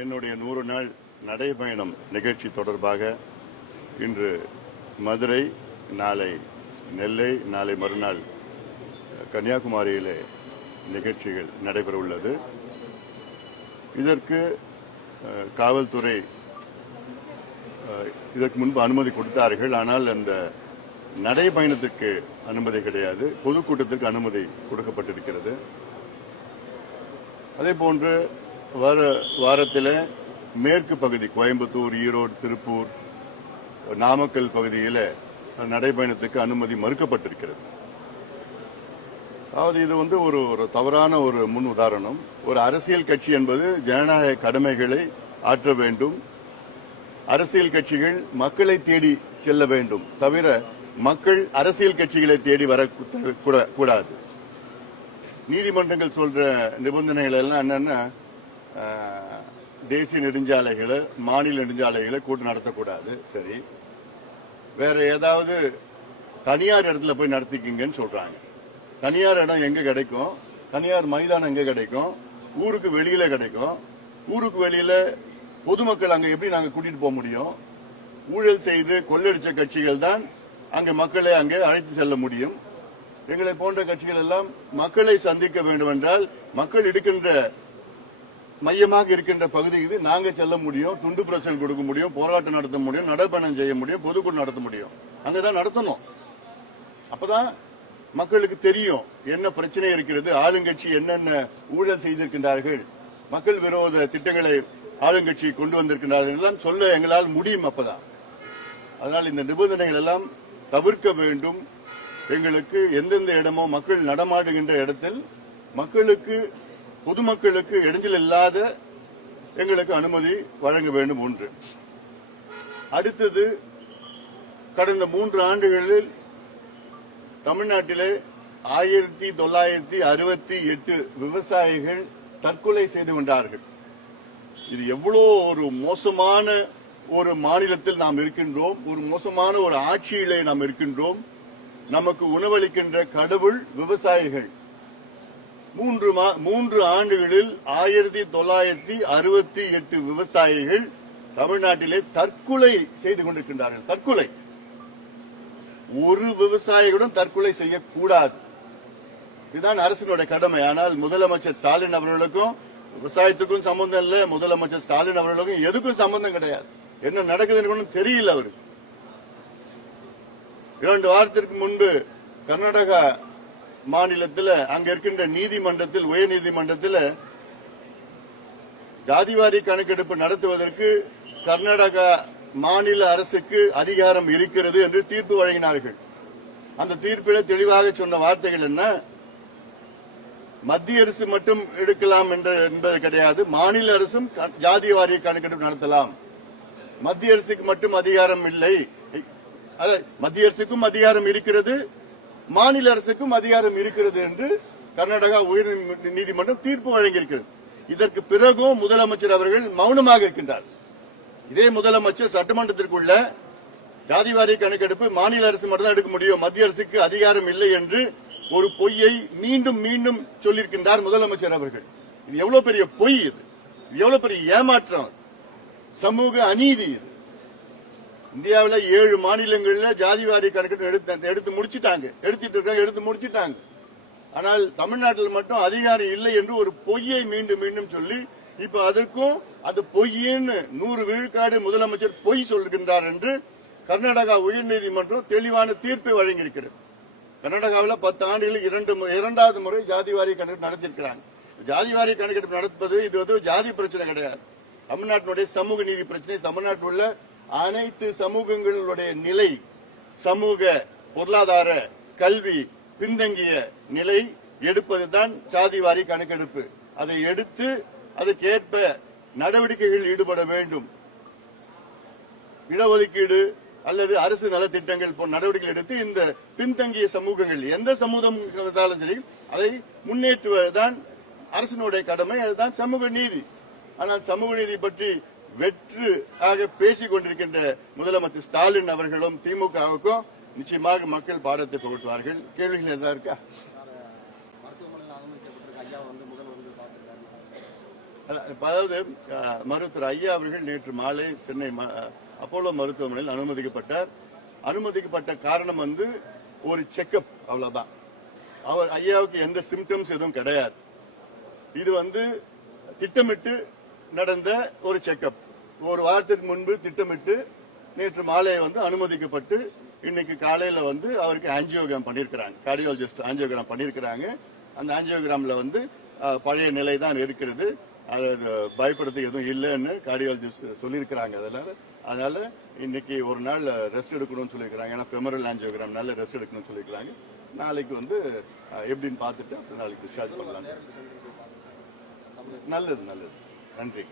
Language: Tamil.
என்னுடைய நூறு நாள் நடைபயணம் நிகழ்ச்சி தொடர்பாக இன்று மதுரை நாளை நெல்லை நாளை மறுநாள் கன்னியாகுமரியிலே நிகழ்ச்சிகள் நடைபெற உள்ளது. இதற்கு காவல்துறை இதற்கு முன்பு அனுமதி கொடுத்தார்கள். ஆனால் அந்த நடைபயணத்திற்கு அனுமதி கிடையாது. பொதுக்கூட்டத்திற்கு அனுமதி கொடுக்கப்பட்டிருக்கிறது. அதே போன்று வார வாரத்தில் மேற்கு பகுதி கோயம்புத்தூர் ஈரோடு திருப்பூர் நாமக்கல் பகுதியில் நடைபயணத்துக்கு அனுமதி மறுக்கப்பட்டிருக்கிறது. அதாவது இது வந்து ஒரு ஒரு தவறான ஒரு முன் உதாரணம். ஒரு அரசியல் கட்சி என்பது ஜனநாயக கடமைகளை ஆற்ற வேண்டும். அரசியல் கட்சிகள் மக்களை தேடி செல்ல வேண்டும். தவிர மக்கள் அரசியல் கட்சிகளை தேடி வர கூடாது. நீதிமன்றங்கள் சொல்ற நிபந்தனைகள் எல்லாம் என்னன்னா தேசிய நெடுஞ்சாலைகளை மாநில நெடுஞ்சாலைகளை கூட்டம் நடத்தக்கூடாது. சரி. வேற ஏதாவது தனியார் இடத்துல போய் நடத்திக்கிங்கன்னு சொல்றாங்க. தனியார் இடம் எங்க கிடைக்கும்? தனியார் மைதானம் எங்க கிடைக்கும்? ஊருக்கு வெளியில கிடைக்கும். ஊருக்கு வெளியில பொதுமக்கள் அங்க எப்படி நாங்க கூட்டிட்டு போக முடியும்? ஊழல் செய்து கொள்ளடிச்ச கட்சிகள் தான் அங்க மக்களை அங்கே அழைத்து செல்ல முடியும். எங்களை போன்ற கட்சிகள் எல்லாம் மக்களை சந்திக்க வேண்டும் என்றால் மக்கள் எடுக்கின்ற மையமாக இருக்கின்ற பகுதிக்கு நாங்க செல்ல முடியும் துண்டு பிரச்சனை கொடுக்க முடியும் போராட்டம் நடத்த முடியும் நடைபயணம் செய்ய முடியும் பொதுக்கூட்டம் நடத்த முடியும். அங்கதான் நடத்தணும். அப்பதான் மக்களுக்கு தெரியும் என்ன பிரச்சனை இருக்கிறது ஆளுங்கட்சி என்னென்ன ஊழல் செய்திருக்கின்றார்கள் மக்கள் விரோத திட்டங்களை ஆளுங்கட்சி கொண்டு வந்திருக்கின்றார்கள் எல்லாம் சொல்ல எங்களால் முடியும் அப்பதான். அதனால் இந்த நிபந்தனைகள் எல்லாம் தவிர்க்க வேண்டும். எங்களுக்கு எந்தெந்த இடமோ மக்கள் நடமாடுகின்ற இடத்தில் மக்களுக்கு பொதுமக்களுக்கு இடைஞ்சல் இல்லாத எங்களுக்கு அனுமதி வழங்க வேண்டும் ஒன்று. அடுத்தது கடந்த மூன்று ஆண்டுகளில் தமிழ்நாட்டிலே ஆயிரத்தி தொள்ளாயிரத்தி அறுபத்தி எட்டு விவசாயிகள் தற்கொலை செய்து கொண்டார்கள். இது எவ்வளோ ஒரு மோசமான ஒரு மாநிலத்தில் நாம் இருக்கின்றோம் ஒரு மோசமான ஒரு ஆட்சியிலே நாம் இருக்கின்றோம். நமக்கு உணவளிக்கின்ற கடவுள் விவசாயிகள். மூன்று மா- மூன்று ஆண்டுகளில் ஆயிரத்தி தொள்ளாயிரத்தி அறுபத்தி எட்டு விவசாயிகள் தமிழ்நாட்டிலே தற்கொலை செய்து கொண்டிருக்கின்றார்கள். தற்கொலை. ஒரு விவசாயிகளும் தற்கொலை செய்யக்கூடாது. இதுதான் அரசினுடைய கடமை. ஆனால் முதலமைச்சர் ஸ்டாலின் அவர்களுக்கும் விவசாயத்துக்கும் சம்பந்தம் இல்ல. முதலமைச்சர் ஸ்டாலின் அவர்களுக்கும் எதுக்கும் சம்பந்தம் கிடையாது. என்ன நடக்குதுன்னு தெரியல அவருக்கு. இரண்டு வாரத்திற்கு முன்பு கர்நாடகா மாநிலத்தில் அங்க இருக்கின்ற நீதிமன்றத்தில் உயர் நீதிமன்றத்தில் ஜாதிவாரி கணக்கெடுப்பு நடத்துவதற்கு கர்நாடகா மாநில அரசுக்கு அதிகாரம் இருக்கிறது என்று தீர்ப்பு வழங்கினார்கள். அந்த தீர்ப்பில் தெளிவாக சொன்ன வார்த்தைகள் என்ன? மத்திய அரசு மட்டும் எடுக்கலாம் என்பது கிடையாது. மாநில அரசும் ஜாதி வாரிய கணக்கெடுப்பு நடத்தலாம். மத்திய அரசுக்கு மட்டும் அதிகாரம் இல்லை. மத்திய அரசுக்கும் அதிகாரம் இருக்கிறது. மாநில அரசுக்கும் அதிகாரம் இருக்கிறது என்று கர்நாடகா உயர் நீதிமன்றம் தீர்ப்பு வழங்கியிருக்கிறது. இதற்கு பிறகும் முதலமைச்சர் அவர்கள் மௌனமாக இருக்கின்றார். இதே முதலமைச்சர் சட்டமன்றத்திற்குள்ள ஜாதிவாரி கணக்கெடுப்பு மாநில அரசு மட்டும்தான் எடுக்க முடியும். மத்திய அரசுக்கு அதிகாரம் இல்லை என்று ஒரு பொய்யை மீண்டும் மீண்டும் சொல்லியிருக்கின்றார் முதலமைச்சர் அவர்கள். இது எவ்வளவு பெரிய பொய் இது. இது எவ்வளவு பெரிய ஏமாற்றம். சமூக அநீதி இது. இந்தியாவில் ஏழு மாநிலங்களில் ஜாதிவாரி கணக்கெடுப்பு எடுத்து எடுத்து முடிச்சிட்டாங்க. எடுத்துட்டு இருக்காங்க எடுத்து முடிச்சிட்டாங்க. ஆனால் தமிழ்நாட்டில் மட்டும் அதிகாரம் இல்லை என்று ஒரு பொய்யை மீண்டும் மீண்டும் சொல்லி இப்ப அதற்கும் அது பொய்ன்னு நூறு விழுக்காடு முதலமைச்சர் பொய் சொல்கின்றார் என்று கர்நாடகா உயர்நீதிமன்றம் தெளிவான தீர்ப்பை வழங்கியிருக்கிறது. கர்நாடகாவில் பத்து ஆண்டுகளில் இரண்டு மு- இரண்டாவது முறை ஜாதிவாரி கணக்கெடுப்பு நடத்தியிருக்கிறாங்க. ஜாதிவாரி கணக்கெடுப்பு நடத்துவது இது வந்து ஜாதி பிரச்சனை கிடையாது. தமிழ்நாட்டினுடைய சமூக நீதி பிரச்சனை தமிழ்நாட்டில் உள்ள அனைத்து சமூகங்களுடைய நிலை சமூக பொருளாதார கல்வி பின்தங்கிய நிலை எடுப்பதுதான் சாதிவாரி கணக்கெடுப்பு. அதை எடுத்து அதற்கேற்ப நடவடிக்கைகளில் ஈடுபட வேண்டும். இடஒதுக்கீடு அல்லது அரசு நலத்திட்டங்கள் போன்ற நடவடிக்கைகள் எடுத்து இந்த பின்தங்கிய சமூகங்கள் எந்த சமூகம் இருந்தாலும் சரி அதை முன்னேற்றுவதுதான் அரசினுடைய கடமை அதுதான் சமூக நீதி. ஆனால் சமூக நீதி பற்றி வெற்று ஆக பேசிக் கொண்டிருக்கின்ற முதலமைச்சர் ஸ்டாலின் அவர்களும் திமுகவுக்கும் நிச்சயமாக மக்கள் பாடத்தை புகட்டுவார்கள். கேள்விகள் ஏதாவது இருக்கா? அதாவது அஹ், மருத்துவர் ஐயா அவர்கள் நேற்று மாலை சென்னை அப்போலோ மருத்துவமனையில் அனுமதிக்கப்பட்டார். அனுமதிக்கப்பட்ட காரணம் வந்து ஒரு செக்கப் அவ்வளவுதான். அவர் ஐயாவுக்கு எந்த சிம்டம்ஸ் எதுவும் கிடையாது. இது வந்து திட்டமிட்டு நடந்த ஒரு செக்கப் ஒரு வாரத்திற்கு முன்பு திட்டமிட்டு நேற்று மாலை வந்து அனுமதிக்கப்பட்டு இன்னைக்கு காலையில வந்து அவருக்கு ஆஞ்சியோகிராம் பண்ணியிருக்கிறாங்க கார்டியாலஜிஸ்ட் ஆஞ்சியோகிராம் பண்ணியிருக்கிறாங்க அந்த ஆஞ்சியோகிராம்ல வந்து பழைய நிலை தான் இருக்கிறது. அது அது பயப்படுறதுக்கு எதுவும் இல்லைன்னு கார்டியாலஜிஸ்ட் சொல்லியிருக்கிறாங்க அதனால. அதனால இன்னைக்கு ஒரு நாள் ரெஸ்ட் எடுக்கணும்னு சொல்லியிருக்கிறாங்க. ஏன்னா ஃபெமரல் ஆஞ்சியோகிராம் நல்ல ரெஸ்ட் எடுக்கணும்னு சொல்லியிருக்கிறாங்க. நாளைக்கு வந்து எப்படின்னு பார்த்துட்டு நாளைக்கு டிஸ்சார்ஜ் பண்ணலாம் நல்லது நல்லது. நன்றி.